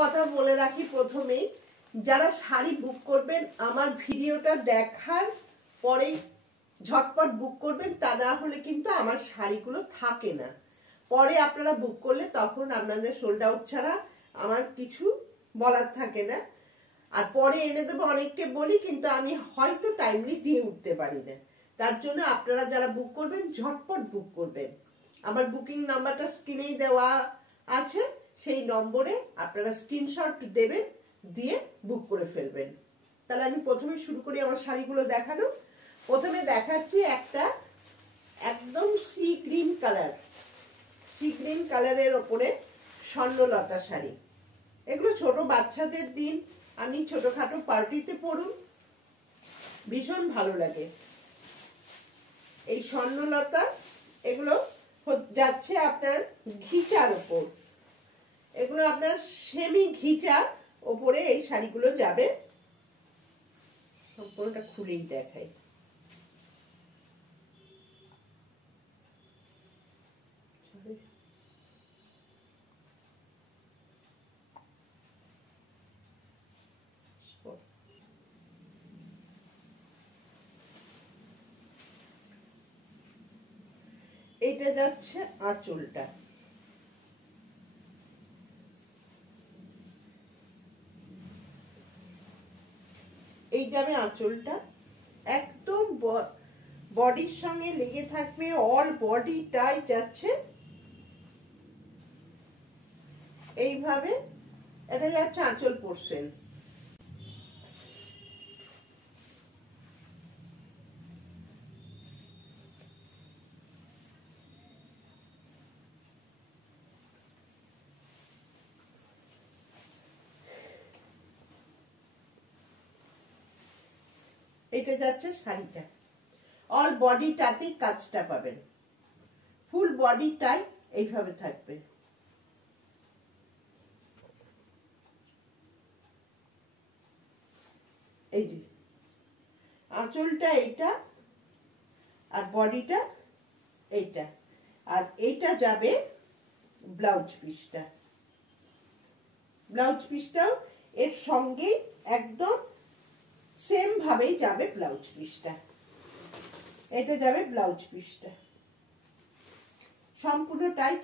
কথা বলে রাখি প্রথমেই, যারা শাড়ি বুক করবেন আমার ভিডিওটা দেখার পরেই ঝটপট বুক করবেন, তা না হলে কিন্তু আমার শাড়িগুলো থাকে না। পরে আপনারা বুক করলে তখন আপনাদের সোল্ড আউট ছাড়া আমার কিছু বলার থাকে না। আর পরে এনে দেবো অনেককে বলি, কিন্তু আমি হয়তো টাইমলি দিয়ে উঠতে পারি না। তার জন্য আপনারা যারা বুক করবেন ঝটপট বুক করবেন। আমার বুকিং নাম্বারটা স্ক্রিনেই দেওয়া আছে, সেই নম্বরে আপনারা স্ক্রিনশট দেবেন, দিয়ে বুক করে ফেলবেন। তাহলে আমি প্রথমে শুরু করি আমার শাড়িগুলো দেখানো। প্রথমে দেখাচ্ছি একটা একদম সি গ্রিন কালারের ওপরে স্বর্ণলতা শাড়ি। এগুলো ছোট বাচ্চাদের দিন আপনি ছোটখাটো পার্টিতে পরুন, ভীষণ ভালো লাগে। এই স্বর্ণলতা এগুলো যাচ্ছে আপনার ঘিচার ওপর, এগুলো আপনার সেমি ঘিচা ওপরে এই শাড়িগুলো যাবে। সম্পূর্ণটা খুলেই দেখাই। এইটা যাচ্ছে আঁচলটা, এই যাবে আঁচলটা, একদম বডির সঙ্গে লেগে থাকবে, অল বডিটাই যাচ্ছে এইভাবে। এটা যাচ্ছে আঁচল পোর্শন। এটা যাচ্ছে শাড়িটা, অল বডিটাতেই কাজটা পাবেন, ফুল বডিটাই এইভাবে থাকবে। এই যে আঁচলটা এইটা, আর বডিটা এইটা, আর এইটা যাবে ব্লাউজ পিসটা। ব্লাউজ পিসটাও এর সঙ্গে একদম সেম ভাবেই যাবে ব্লাউজ পিসটা। এটা যাবে ব্লাউজ পিসটা, সম্পূর্ণটাই